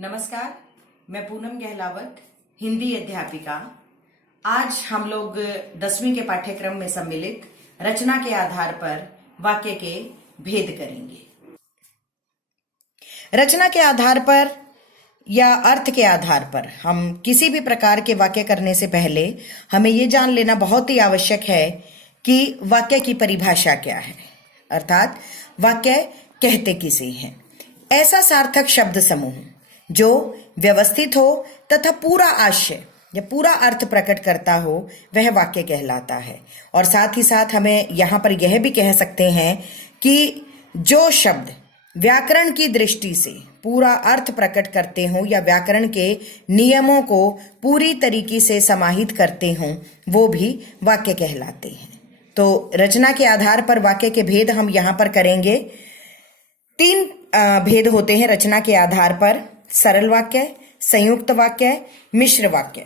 नमस्कार, मैं पूनम गहलावत, हिंदी अध्यापिका। आज हम लोग 10वीं के पाठ्यक्रम में सम्मिलित रचना के आधार पर वाक्य के भेद करेंगे। रचना के आधार पर या अर्थ के आधार पर हम किसी भी प्रकार के वाक्य करने से पहले हमें ये जान लेना बहुत ही आवश्यक है कि वाक्य की परिभाषा क्या है, अर्थात वाक्य कहते किसे हैं। ऐसा सार्थक शब्द समूह जो व्यवस्थित हो तथा पूरा आशय या पूरा अर्थ प्रकट करता हो वह वाक्य कहलाता है। और साथ ही साथ हमें यहाँ पर यह भी कह सकते हैं कि जो शब्द व्याकरण की दृष्टि से पूरा अर्थ प्रकट करते हों या व्याकरण के नियमों को पूरी तरीके से समाहित करते हों वो भी वाक्य कहलाते हैं। तो रचना के आधार पर वाक्य के भेद हम यहाँ पर करेंगे। 3 भेद होते हैं रचना के आधार पर: सरल वाक्य, संयुक्त वाक्य, मिश्र वाक्य।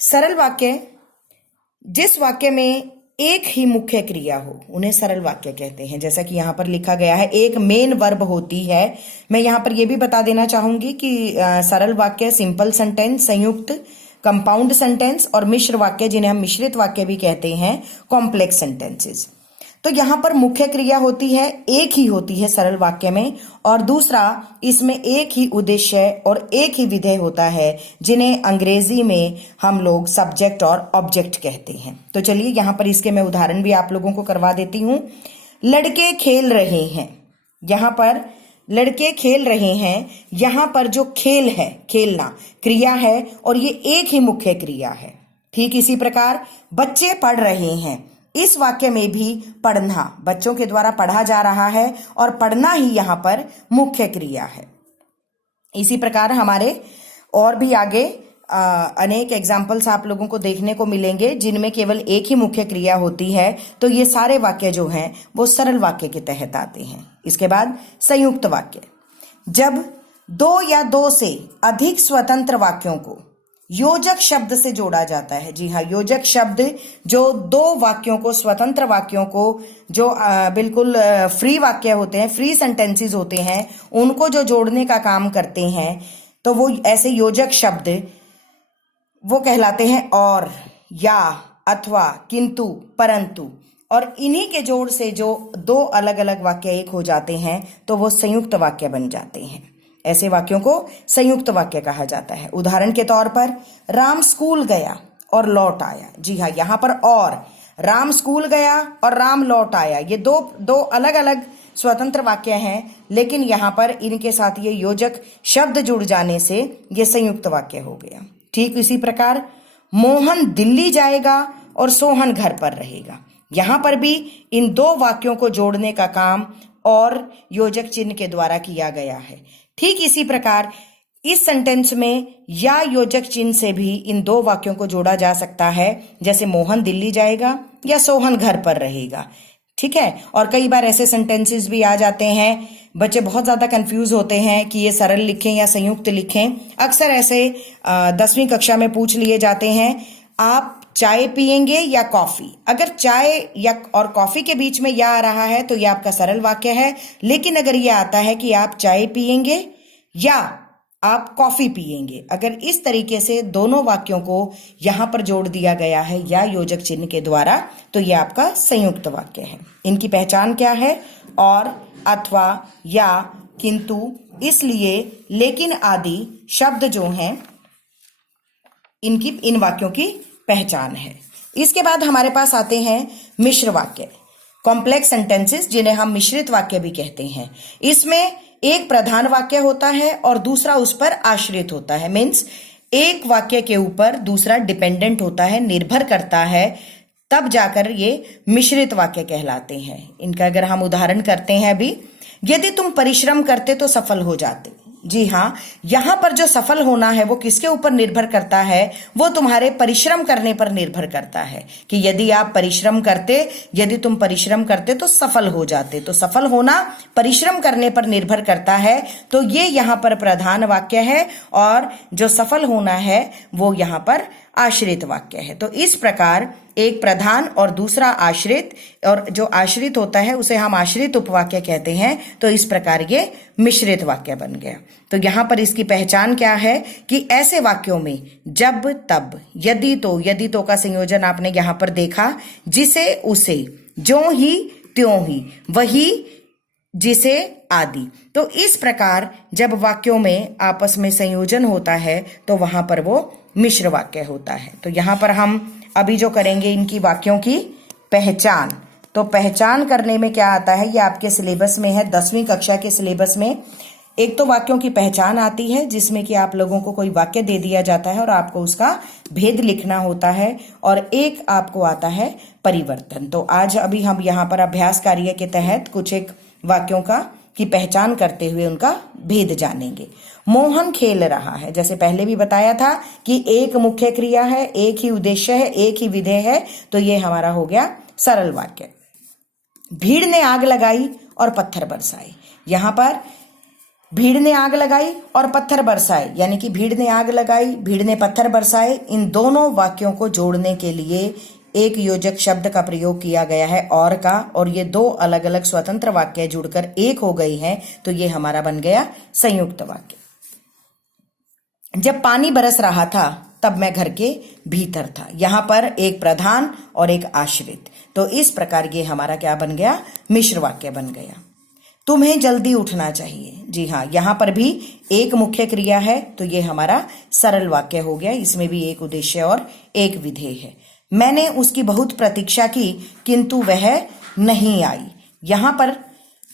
सरल वाक्य जिस वाक्य में एक ही मुख्य क्रिया हो उन्हें सरल वाक्य कहते हैं। जैसा कि यहाँ पर लिखा गया है, एक मेन वर्ब होती है। मैं यहाँ पर यह भी बता देना चाहूंगी कि सरल वाक्य सिंपल सेंटेंस, संयुक्त कंपाउंड सेंटेंस और मिश्र वाक्य जिन्हें हम मिश्रित वाक्य भी कहते हैं, कॉम्प्लेक्स सेंटेंसेस। तो यहाँ पर मुख्य क्रिया होती है, एक ही होती है सरल वाक्य में, और दूसरा इसमें एक ही उद्देश्य और एक ही विधेय होता है जिन्हें अंग्रेजी में हम लोग सब्जेक्ट और ऑब्जेक्ट कहते हैं। तो चलिए यहाँ पर इसके मैं उदाहरण भी आप लोगों को करवा देती हूँ। लड़के खेल रहे हैं, यहाँ पर लड़के खेल रहे हैं, यहाँ पर जो खेल है, खेलना क्रिया है और ये एक ही मुख्य क्रिया है। ठीक इसी प्रकार बच्चे पढ़ रहे हैं, इस वाक्य में भी पढ़ना, बच्चों के द्वारा पढ़ा जा रहा है और पढ़ना ही यहाँ पर मुख्य क्रिया है। इसी प्रकार हमारे और भी आगे अनेक एग्जाम्पल्स आप लोगों को देखने को मिलेंगे जिनमें केवल एक ही मुख्य क्रिया होती है। तो ये सारे वाक्य जो हैं वो सरल वाक्य के तहत आते हैं। इसके बाद संयुक्त वाक्य, जब 2 या 2 से अधिक स्वतंत्र वाक्यों को योजक शब्द से जोड़ा जाता है। जी हाँ, योजक शब्द जो 2 वाक्यों को, स्वतंत्र वाक्यों को, जो बिल्कुल फ्री वाक्य होते हैं, फ्री सेंटेंसेस होते हैं, उनको जो जोड़ने का काम करते हैं, तो वो ऐसे योजक शब्द वो कहलाते हैं और, या, अथवा, किंतु, परंतु। और इन्हीं के जोड़ से जो 2 अलग अलग वाक्य एक हो जाते हैं तो वो संयुक्त वाक्य बन जाते हैं। ऐसे वाक्यों को संयुक्त वाक्य कहा जाता है। उदाहरण के तौर पर, राम स्कूल गया और लौट आया। जी हाँ, यहाँ पर और, राम स्कूल गया और राम लौट आया, ये दो अलग अलग स्वतंत्र वाक्य हैं, लेकिन यहाँ पर इनके साथ ये योजक शब्द जुड़ जाने से ये संयुक्त वाक्य हो गया। ठीक इसी प्रकार, मोहन दिल्ली जाएगा और सोहन घर पर रहेगा, यहाँ पर भी इन 2 वाक्यों को जोड़ने का काम और योजक चिन्ह के द्वारा किया गया है। ठीक इसी प्रकार इस सेंटेंस में या योजक चिन्ह से भी इन 2 वाक्यों को जोड़ा जा सकता है, जैसे मोहन दिल्ली जाएगा या सोहन घर पर रहेगा। ठीक है, और कई बार ऐसे सेंटेंसेस भी आ जाते हैं, बच्चे बहुत ज्यादा कंफ्यूज होते हैं कि ये सरल लिखें या संयुक्त लिखें। अक्सर ऐसे 10वीं कक्षा में पूछ लिए जाते हैं, आप चाय पिएंगे या कॉफी। अगर चाय या और कॉफी के बीच में या आ रहा है तो यह आपका सरल वाक्य है, लेकिन अगर यह आता है कि आप चाय पिएंगे या आप कॉफी पिएंगे, अगर इस तरीके से दोनों वाक्यों को यहां पर जोड़ दिया गया है या योजक चिन्ह के द्वारा, तो यह आपका संयुक्त वाक्य है। इनकी पहचान क्या है? और, अथवा, या, किंतु, इसलिए, लेकिन आदि शब्द जो हैं इन वाक्यों की पहचान है। इसके बाद हमारे पास आते हैं मिश्र वाक्य, कॉम्प्लेक्स सेंटेंसेस, जिन्हें हम मिश्रित वाक्य भी कहते हैं। इसमें एक प्रधान वाक्य होता है और दूसरा उस पर आश्रित होता है। मीन्स एक वाक्य के ऊपर दूसरा डिपेंडेंट होता है, निर्भर करता है, तब जाकर ये मिश्रित वाक्य कहलाते हैं। इनका अगर हम उदाहरण करते हैं अभी, यदि तुम परिश्रम करते तो सफल हो जाते। जी हाँ, यहां पर जो सफल होना है वो किसके ऊपर निर्भर करता है? वो तुम्हारे परिश्रम करने पर निर्भर करता है कि यदि आप परिश्रम करते, यदि तुम परिश्रम करते तो सफल हो जाते। तो सफल होना परिश्रम करने पर निर्भर करता है, तो ये यहाँ पर प्रधान वाक्य है और जो सफल होना है वो यहाँ पर आश्रित वाक्य है। तो इस प्रकार एक प्रधान और दूसरा आश्रित, और जो आश्रित होता है उसे हम आश्रित उपवाक्य कहते हैं। तो इस प्रकार ये मिश्रित वाक्य बन गया। तो यहां पर इसकी पहचान क्या है कि ऐसे वाक्यों में जब, तब, यदि तो का संयोजन आपने यहां पर देखा, जिसे, उसे, ज्यों ही त्यों ही, वही, जिसे, आदि। तो इस प्रकार जब वाक्यों में आपस में संयोजन होता है तो वहां पर वो मिश्र वाक्य होता है। तो यहां पर हम अभी जो करेंगे इनकी वाक्यों की पहचान। तो पहचान करने में क्या आता है, ये आपके सिलेबस में है, 10वीं कक्षा के सिलेबस में। एक तो वाक्यों की पहचान आती है जिसमें कि आप लोगों को कोई वाक्य दे दिया जाता है और आपको उसका भेद लिखना होता है, और एक आपको आता है परिवर्तन। तो आज अभी हम यहाँ पर अभ्यास कार्य के तहत कुछ एक वाक्यों की पहचान करते हुए उनका भेद जानेंगे। मोहन खेल रहा है, जैसे पहले भी बताया था कि एक मुख्य क्रिया है, एक ही उद्देश्य है, एक ही विधेय है। तो ये हमारा हो गया सरल वाक्य। भीड़ ने आग लगाई और पत्थर बरसाए। यहां पर भीड़ ने आग लगाई और पत्थर बरसाए, यानी कि भीड़ ने आग लगाई, भीड़ ने पत्थर बरसाए, इन दोनों वाक्यों को जोड़ने के लिए एक योजक शब्द का प्रयोग किया गया है और का, और ये दो अलग अलग स्वतंत्र वाक्य जुड़कर एक हो गई हैं। तो ये हमारा बन गया संयुक्त वाक्य। जब पानी बरस रहा था तब मैं घर के भीतर था। यहां पर एक प्रधान और एक आश्रित। तो इस प्रकार ये हमारा क्या बन गया, मिश्र वाक्य बन गया। तुम्हें जल्दी उठना चाहिए। जी हाँ, यहां पर भी एक मुख्य क्रिया है, तो ये हमारा सरल वाक्य हो गया। इसमें भी एक उद्देश्य और एक विधेय है। मैंने उसकी बहुत प्रतीक्षा की किंतु वह नहीं आई। यहां पर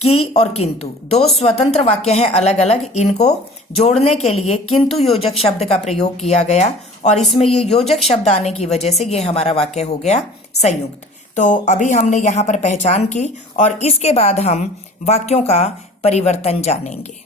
की और किंतु दो स्वतंत्र वाक्य हैं अलग अलग, इनको जोड़ने के लिए किंतु योजक शब्द का प्रयोग किया गया, और इसमें ये योजक शब्द आने की वजह से ये हमारा वाक्य हो गया संयुक्त। तो अभी हमने यहाँ पर पहचान की और इसके बाद हम वाक्यों का परिवर्तन जानेंगे।